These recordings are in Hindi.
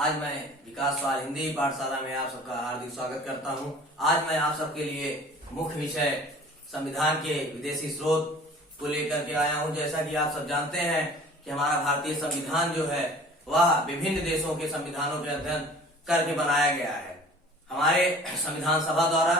आज मैं विकास वाल हिंदी पाठशाला में आप सबका हार्दिक स्वागत करता हूं। आज मैं आप सबके लिए मुख्य विषय संविधान के विदेशी स्रोत को लेकर के आया हूं। जैसा कि आप सब जानते हैं कि हमारा भारतीय संविधान जो है वह विभिन्न देशों के संविधानों के अध्ययन करके बनाया गया है। हमारे संविधान सभा द्वारा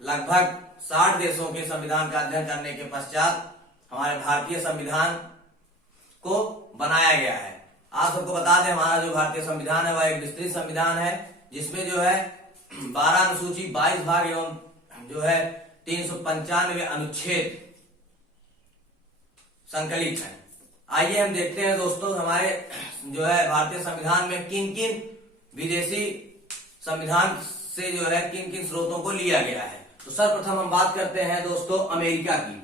लगभग 60 देशों के संविधान का अध्ययन करने के पश्चात हमारे भारतीय संविधान को बनाया गया है। आप सबको बता दें, हमारा जो भारतीय संविधान है वह एक विस्तृत संविधान है, जिसमें जो है 12 अनुसूची, 22 भाग एवं जो है 395 अनुच्छेद संकलित है। आइए हम देखते हैं दोस्तों, हमारे जो है भारतीय संविधान में किन किन विदेशी संविधान से जो है किन किन स्रोतों को लिया गया है। तो सर्वप्रथम हम बात करते हैं दोस्तों अमेरिका की।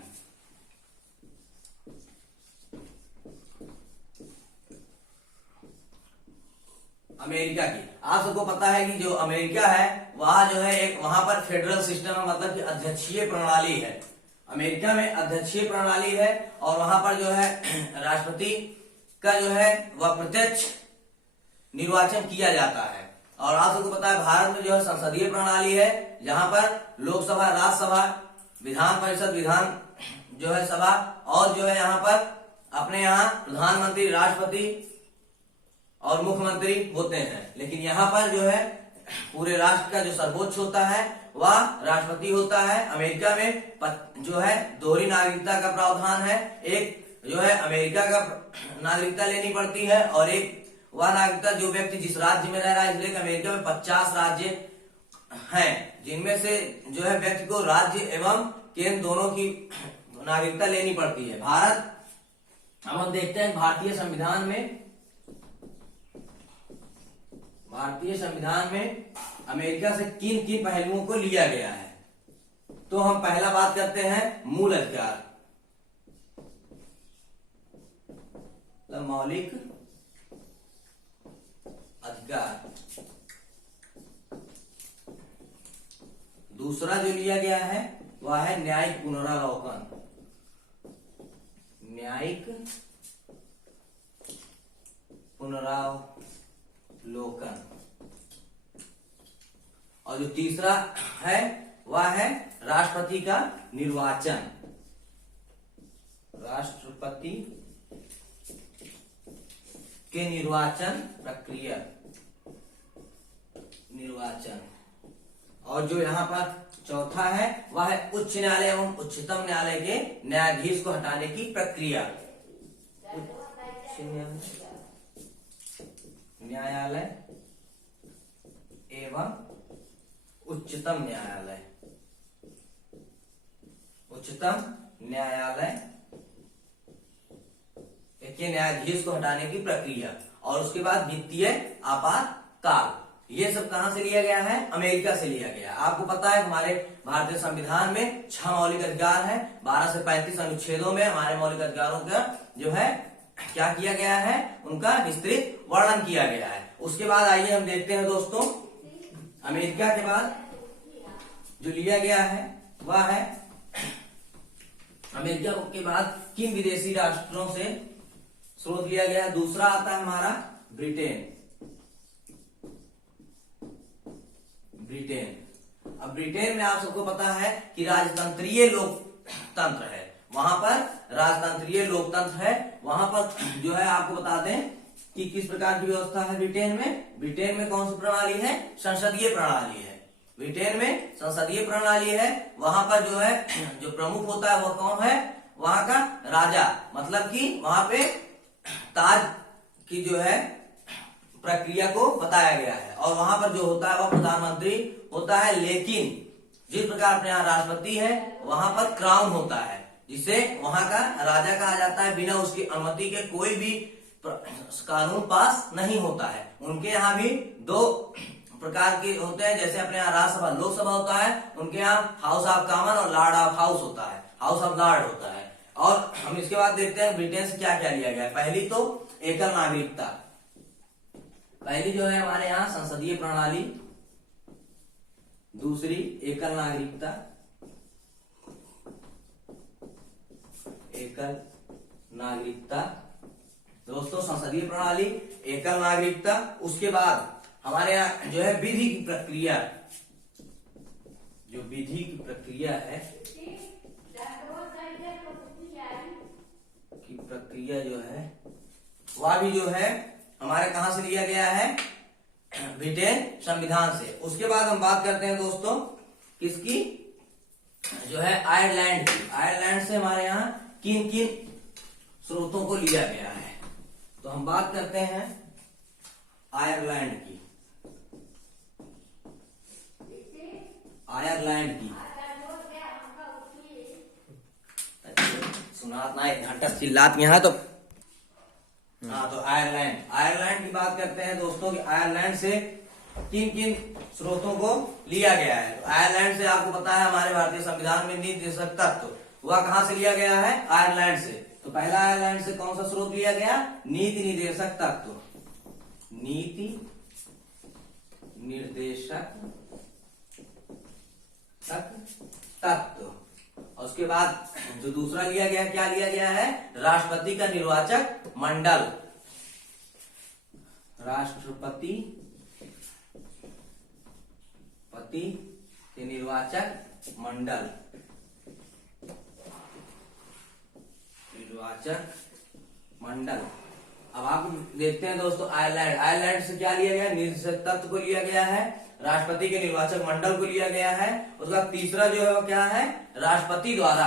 अमेरिका की आप सबको पता है कि जो अमेरिका है वह जो है एक वहां पर फेडरल सिस्टम है, मतलब कि अध्यक्षीय प्रणाली है। अमेरिका में अध्यक्षीय प्रणाली है और वहां पर जो है राष्ट्रपति का जो है वह प्रत्यक्ष निर्वाचन किया जाता है। और आप सबको पता है भारत में जो है संसदीय प्रणाली है, जहां पर लोकसभा, राज्यसभा, विधान परिषद, विधान जो है सभा और जो है यहाँ पर अपने यहाँ प्रधानमंत्री, राष्ट्रपति और मुख्यमंत्री होते हैं। लेकिन यहाँ पर जो है पूरे राष्ट्र का जो सर्वोच्च होता है वह राष्ट्रपति होता है। अमेरिका में जो है दोहरी नागरिकता का प्रावधान है। एक जो है अमेरिका का नागरिकता लेनी पड़ती है और एक वह नागरिकता जो व्यक्ति जिस राज्य में रह रहा है। इसलिए अमेरिका में 50 राज्य हैं, जिनमें से जो है व्यक्ति को राज्य एवं केंद्र दोनों की नागरिकता लेनी पड़ती है। भारत हम देखते हैं भारतीय संविधान में अमेरिका से किन किन पहलुओं को लिया गया है। तो हम पहला बात करते हैं मूल अधिकार, मौलिक अधिकार। दूसरा जो लिया गया है वह है न्यायिक पुनरावलोकन, न्यायिक पुनरावलोकन। और जो तीसरा है वह है राष्ट्रपति का निर्वाचन, राष्ट्रपति के निर्वाचन प्रक्रिया, निर्वाचन। और जो यहाँ पर चौथा है वह है उच्च न्यायालय एवं उच्चतम न्यायालय के न्यायाधीश को हटाने की प्रक्रिया। उच्च न्यायालय एवं उच्चतम न्यायालय, उच्चतम न्यायालय के न्यायाधीश को हटाने की प्रक्रिया। और उसके बाद वित्तीय आपातकाल। ये सब कहां से लिया गया है? अमेरिका से लिया गया। आपको पता है हमारे भारतीय संविधान में 6 मौलिक अधिकार है। 12 से 35 अनुच्छेदों में हमारे मौलिक अधिकारों का जो है क्या किया गया है, उनका विस्तृत वर्णन किया गया है। उसके बाद आइए हम देखते हैं दोस्तों, अमेरिका के बाद जो लिया गया है वह है अमेरिका के बाद किन विदेशी राष्ट्रों से स्रोत लिया गया है। दूसरा आता है हमारा ब्रिटेन। ब्रिटेन, अब ब्रिटेन में आप सबको पता है कि राजतंत्रीय लोकतंत्र है। वहां पर राजतंत्रीय लोकतंत्र है। वहां पर जो है आपको बता दें कि किस प्रकार की व्यवस्था है ब्रिटेन में। ब्रिटेन में कौन सी प्रणाली है? संसदीय प्रणाली है। ब्रिटेन में संसदीय प्रणाली है। वहां पर जो है जो प्रमुख होता है वह कौन है? वहां का राजा, मतलब कि वहां पे ताज की जो है प्रक्रिया को बताया गया है। और वहां पर जो होता है वह प्रधानमंत्री होता है। लेकिन जिस प्रकार अपने यहाँ राष्ट्रपति है वहां पर क्राउन होता है, जिसे वहां का राजा कहा जाता है। बिना उसकी अनुमति के कोई भी कानून पास नहीं होता है। उनके यहाँ भी 2 प्रकार के होते हैं, जैसे अपने यहाँ राज्यसभा, लोकसभा होता है। उनके यहाँ हाउस ऑफ कॉमन और लॉर्ड ऑफ हाउस होता है, हाउस ऑफ लॉर्ड होता है। और हम इसके बाद देखते हैं ब्रिटेन से क्या क्या लिया गया है। पहली तो एकल नागरिकता। पहली जो है हमारे यहाँ संसदीय प्रणाली, दूसरी एकल नागरिकता, एकल नागरिकता, दोस्तों संसदीय प्रणाली, एकल नागरिकता, उसके बाद हमारे यहाँ जो है विधि की प्रक्रिया, जो विधि की प्रक्रिया है की प्रक्रिया जो है वह भी जो है हमारे कहां से लिया गया है, ब्रिटेन संविधान से। उसके बाद हम बात करते हैं दोस्तों किसकी, जो है आयरलैंड की। आयरलैंड से हमारे यहाँ किन किन स्रोतों को लिया गया है, तो हम बात करते हैं आयरलैंड की। आयरलैंड की सुनात ना एक घंटा चिल्लात यहाँ तो। हाँ, तो आयरलैंड की बात करते हैं दोस्तों कि आयरलैंड से किन किन स्रोतों को लिया गया है। तो आयरलैंड से आपको पता है हमारे भारतीय संविधान में नीति निर्देशक तत्व वह कहां से लिया गया है, आयरलैंड से। तो पहला आयरलैंड से कौन सा स्रोत लिया गया, नीति निर्देशक तत्व, नीति निर्देशक तत्व। और उसके बाद जो दूसरा लिया गया, क्या लिया गया है, राष्ट्रपति का निर्वाचक मंडल, राष्ट्रपति के निर्वाचक मंडल, अब आप देखते हैं दोस्तों आयरलैंड से क्या लिया गया, निर्देशक तत्व को लिया गया है, राष्ट्रपति के निर्वाचक मंडल को लिया गया है। उसके बाद तीसरा जो है वो क्या है, राष्ट्रपति द्वारा।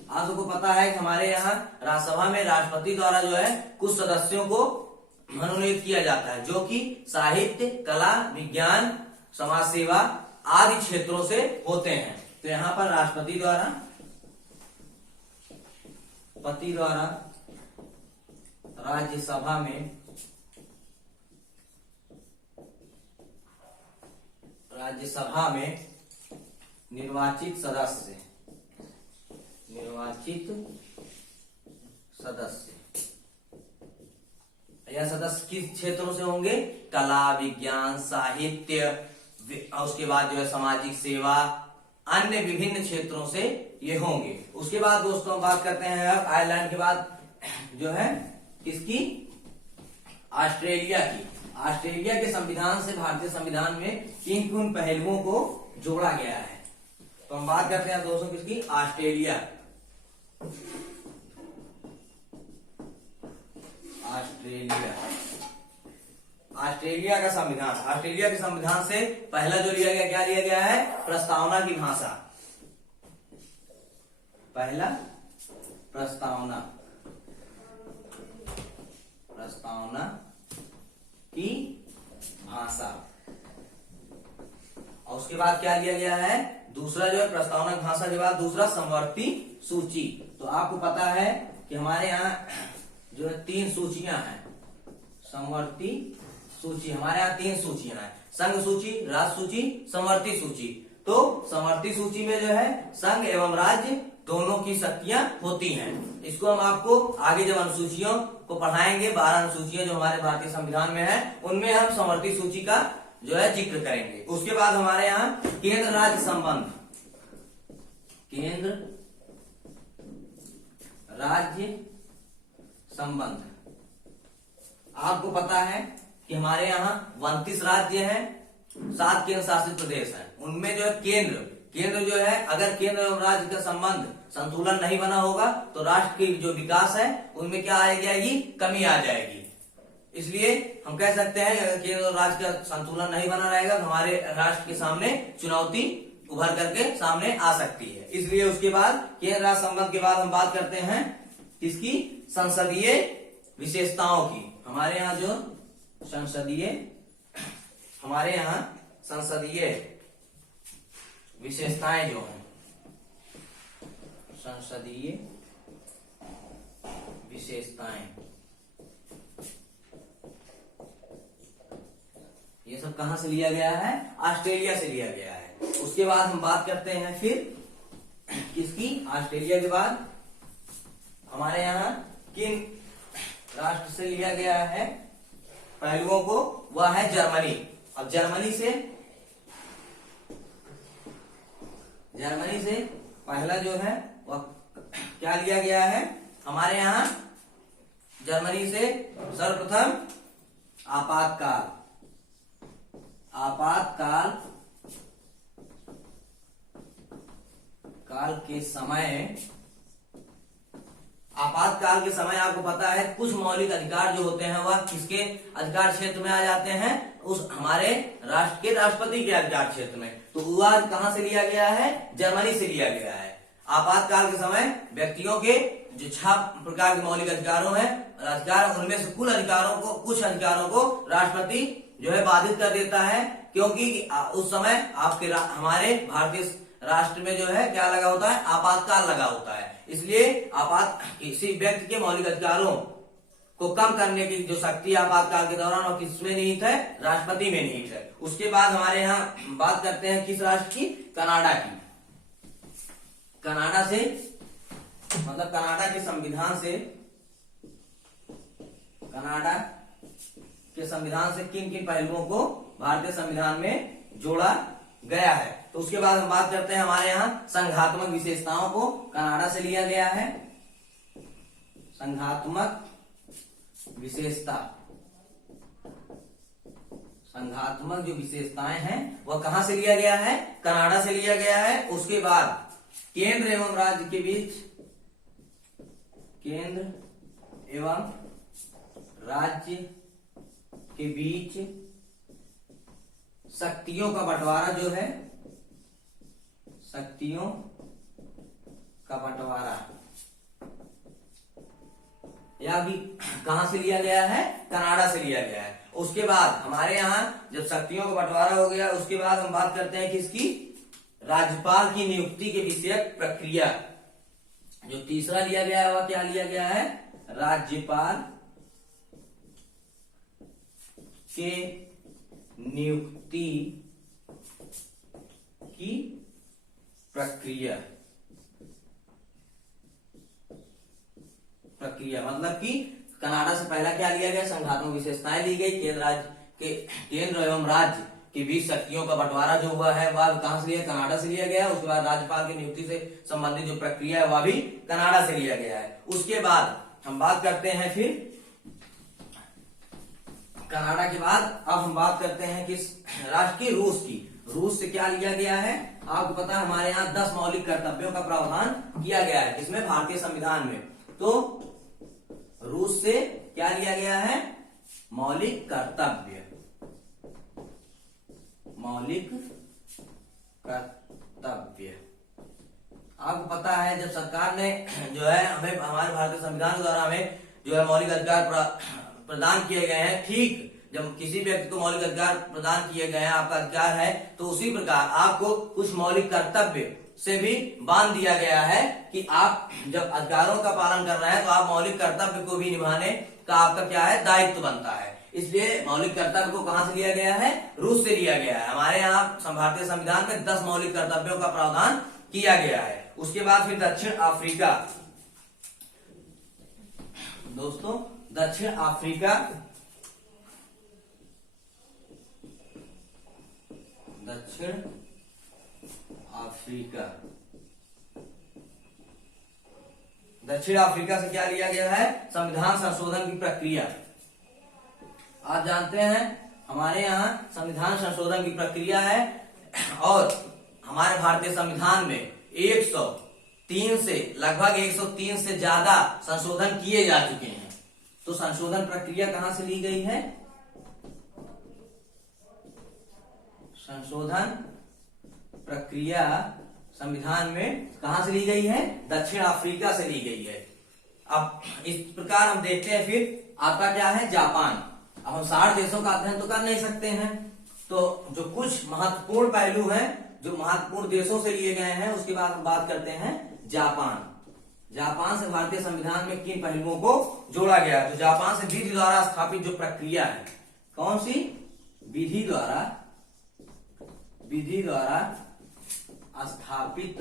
आप सबको पता है कि हमारे यहाँ राज्यसभा में राष्ट्रपति द्वारा जो है कुछ सदस्यों को मनोनीत किया जाता है, जो कि साहित्य, कला, विज्ञान, समाज सेवा आदि क्षेत्रों से होते हैं। तो यहाँ पर राष्ट्रपति द्वारा राज्यसभा में निर्वाचित सदस्य यह सदस्य किस क्षेत्रों से होंगे, कला, विज्ञान, साहित्य, उसके बाद जो है सामाजिक सेवा, अन्य विभिन्न क्षेत्रों से ये होंगे। उसके बाद दोस्तों बात करते हैं अब आयरलैंड के बाद जो है किसकी, ऑस्ट्रेलिया की। ऑस्ट्रेलिया के संविधान से भारतीय संविधान में किन किन पहलुओं को जोड़ा गया है, तो हम बात करते हैं दोस्तों किसकी, ऑस्ट्रेलिया का संविधान। ऑस्ट्रेलिया के संविधान से पहला जो लिया गया, क्या लिया गया है, प्रस्तावना की भाषा। पहला प्रस्तावना की भाषा। और उसके बाद क्या लिया गया है, दूसरा जो है प्रस्तावना भाषा के बाद दूसरा समवर्ती सूची। तो आपको पता है कि हमारे यहाँ जो है 3 सूचियां हैं, समवर्ती सूची। हमारे यहाँ 3 सूचियां हैं, संघ सूची, राज्य सूची, समवर्ती सूची। तो समवर्ती सूची में जो है संघ एवं राज्य दोनों की शक्तियां होती हैं। इसको हम आपको आगे जब अनुसूचियों को पढ़ाएंगे, 12 अनुसूचियां जो हमारे भारतीय संविधान में है, उनमें हम समवर्ती सूची का जो है जिक्र करेंगे। उसके बाद हमारे यहाँ केंद्र राज्य संबंध, केंद्र राज्य संबंध। आपको पता है कि हमारे यहाँ 32 राज्य हैं, 7 केंद्र शासित प्रदेश हैं। उनमें जो है केंद्र जो है, अगर केंद्र एवं राज्य का संबंध संतुलन नहीं बना होगा तो राष्ट्र की जो विकास है उनमें क्या आ जाएगी, कमी आ जाएगी। इसलिए हम कह सकते हैं अगर केंद्र और राज्य का संतुलन नहीं बना रहेगा तो हमारे राष्ट्र के सामने चुनौती उभर करके सामने आ सकती है। इसलिए उसके बाद केंद्र राज्य संबंध के बाद हम बात करते हैं किसकी, संसदीय विशेषताओं की। हमारे यहाँ संसदीय विशेषताएं जो हैं, संसदीय विशेषताएं, ये सब कहां से लिया गया है, ऑस्ट्रेलिया से लिया गया है। उसके बाद हम बात करते हैं फिर किसकी, ऑस्ट्रेलिया के बाद हमारे यहाँ किन राष्ट्र से लिया गया है पहलुओं को, वह है जर्मनी। अब जर्मनी से पहला जो है वह क्या लिया गया है, हमारे यहाँ जर्मनी से सर्वप्रथम आपातकाल आपातकाल के समय आपको पता है कुछ मौलिक अधिकार जो होते हैं वह किसके अधिकार क्षेत्र में आ जाते हैं, उस हमारे राष्ट्र के राष्ट्रपति के अधिकार क्षेत्र में। तो वह कहां से लिया गया है, जर्मनी से लिया गया है। आपातकाल के समय व्यक्तियों के जो 6 प्रकार के मौलिक अधिकारों है अधिकार, उनमें से कुछ अधिकारों को राष्ट्रपति जो है बाधित कर देता है, क्योंकि उस समय आपके हमारे भारतीय राष्ट्र में जो है क्या लगा होता है, आपातकाल लगा होता है। इसलिए किसी व्यक्ति के मौलिक अधिकारों को कम करने की जो शक्ति आपातकाल के दौरान और किसमें निहित है, राष्ट्रपति में निहित है। उसके बाद हमारे यहाँ बात करते हैं किस राष्ट्र की, कनाडा की। कनाडा से मतलब कनाडा के संविधान से किन किन पहलुओं को भारतीय संविधान में जोड़ा गया है। तो उसके बाद हम बात करते हैं हमारे यहाँ संघात्मक विशेषताओं को कनाडा से लिया गया है। संघात्मक जो विशेषताएं हैं वह कहां से लिया गया है, कनाडा से लिया गया है। उसके बाद केंद्र एवं राज्य के बीच शक्तियों का बंटवारा जो है, यह भी कहां से लिया गया है, कनाडा से लिया गया है। उसके बाद हमारे यहाँ जब शक्तियों का बंटवारा हो गया, उसके बाद हम बात करते हैं किसकी, राज्यपाल की नियुक्ति के विषयक प्रक्रिया। जो तीसरा लिया गया है वह क्या लिया गया है, राज्यपाल के नियुक्ति की प्रक्रिया मतलब कि कनाडा से पहला क्या लिया गया, संघात्मक विशेषताएं ली गई। केंद्र एवं राज्य के बीच शक्तियों का बंटवारा जो हुआ है वह कहां से लिया, कनाडा से लिया गया है। उसके बाद राज्यपाल की नियुक्ति से संबंधित जो प्रक्रिया है वह भी कनाडा से लिया गया है। उसके बाद हम बात करते हैं फिर कनाडा के बाद अब हम बात करते हैं किस राष्ट्र की, रूस की। रूस से क्या लिया गया है, आपको पता है हमारे यहाँ 10 मौलिक कर्तव्यों का प्रावधान किया गया है इसमें भारतीय संविधान में। तो रूस से क्या लिया गया है, मौलिक कर्तव्य। आपको पता है जब सरकार ने जो है हमें हमारे भारतीय संविधान के द्वारा हमें जो है मौलिक अधिकार प्रदान किए गए हैं, ठीक जब किसी व्यक्ति को मौलिक अधिकार प्रदान किए गए हैं, आपका अधिकार है, तो उसी प्रकार आपको कुछ मौलिक कर्तव्य से भी बांध दिया गया है कि आप जब अधिकारों का पालन कर रहे हैं तो आप मौलिक कर्तव्य को भी निभाने का आपका क्या है, दायित्व बनता है। इसलिए मौलिक कर्तव्य को कहां से लिया गया है, रूस से लिया गया है। हमारे यहाँ भारतीय संविधान में 10 मौलिक कर्तव्यों का प्रावधान किया गया है। उसके बाद फिर दक्षिण अफ्रीका। दोस्तों दक्षिण अफ्रीका से क्या लिया गया है, संविधान संशोधन की प्रक्रिया। आप जानते हैं हमारे यहाँ संविधान संशोधन की प्रक्रिया है और हमारे भारतीय संविधान में 103 से लगभग 103 से ज्यादा संशोधन किए जा चुके हैं। तो संशोधन प्रक्रिया कहां से ली गई है, संशोधन प्रक्रिया संविधान में कहां से ली गई है, दक्षिण अफ्रीका से ली गई है। अब इस प्रकार हम देखते हैं फिर आपका क्या है, जापान। अब हम 60 देशों का अध्ययन तो कर नहीं सकते हैं, तो जो कुछ महत्वपूर्ण पहलू हैं जो महत्वपूर्ण देशों से लिए गए हैं, उसके बाद हम बात करते हैं जापान। जापान से भारतीय संविधान में किन पहलुओं को जोड़ा गया है। तो जापान से विधि द्वारा स्थापित जो प्रक्रिया है, कौन सी, विधि द्वारा स्थापित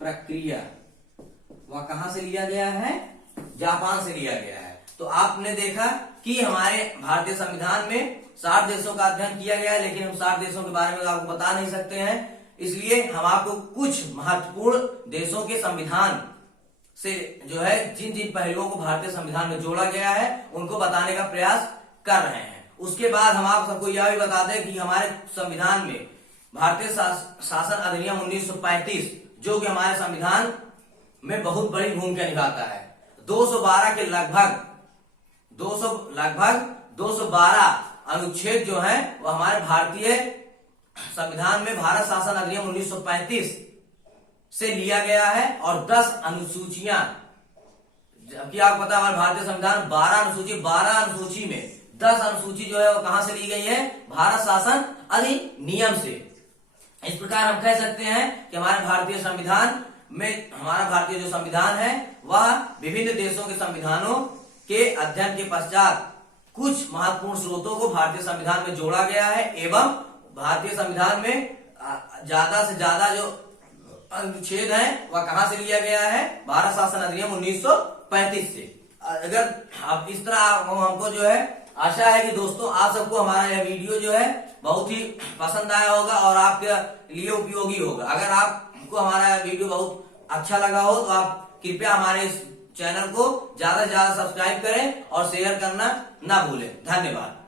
प्रक्रिया, वह कहां से लिया गया है, जापान से लिया गया है। तो आपने देखा कि हमारे भारतीय संविधान में 60 देशों का अध्ययन किया गया है, लेकिन हम 60 देशों के बारे में आपको बता नहीं सकते हैं। इसलिए हम आपको कुछ महत्वपूर्ण देशों के संविधान से जो है जिन जिन पहलुओं को भारतीय संविधान में जोड़ा गया है उनको बताने का प्रयास कर रहे हैं। उसके बाद हम आप सबको यह भी बता दें कि हमारे संविधान में भारतीय शासन अधिनियम 1935 जो कि हमारे संविधान में बहुत बड़ी भूमिका निभाता है। 212 के लगभग 212 अनुच्छेद जो है वो हमारे भारतीय संविधान में भारत शासन अधिनियम 1935 से लिया गया है और 10 अनुसूचियां, जबकि आपको पता है हमारे भारतीय संविधान 12 अनुसूची में 10 अनुसूची जो है वो कहां से ली गई है, भारत शासन अधिनियम से। इस प्रकार हम कह सकते हैं कि हमारे भारतीय संविधान में हमारा भारतीय जो संविधान है वह विभिन्न देशों के संविधानों के अध्ययन के पश्चात कुछ महत्वपूर्ण स्रोतों को भारतीय संविधान में जोड़ा गया है एवं भारतीय संविधान में ज्यादा से ज्यादा जो अनुच्छेद है वह कहां से लिया गया है, भारत शासन अधिनियम 1935 से। अगर अब इस तरह हमको जो है आशा है कि दोस्तों आप सबको हमारा यह वीडियो जो है बहुत ही पसंद आया होगा और आपके लिए उपयोगी होगा। अगर आपको हमारा वीडियो बहुत अच्छा लगा हो तो आप कृपया हमारे इस चैनल को ज्यादा से ज्यादा सब्सक्राइब करें और शेयर करना ना भूलें। धन्यवाद।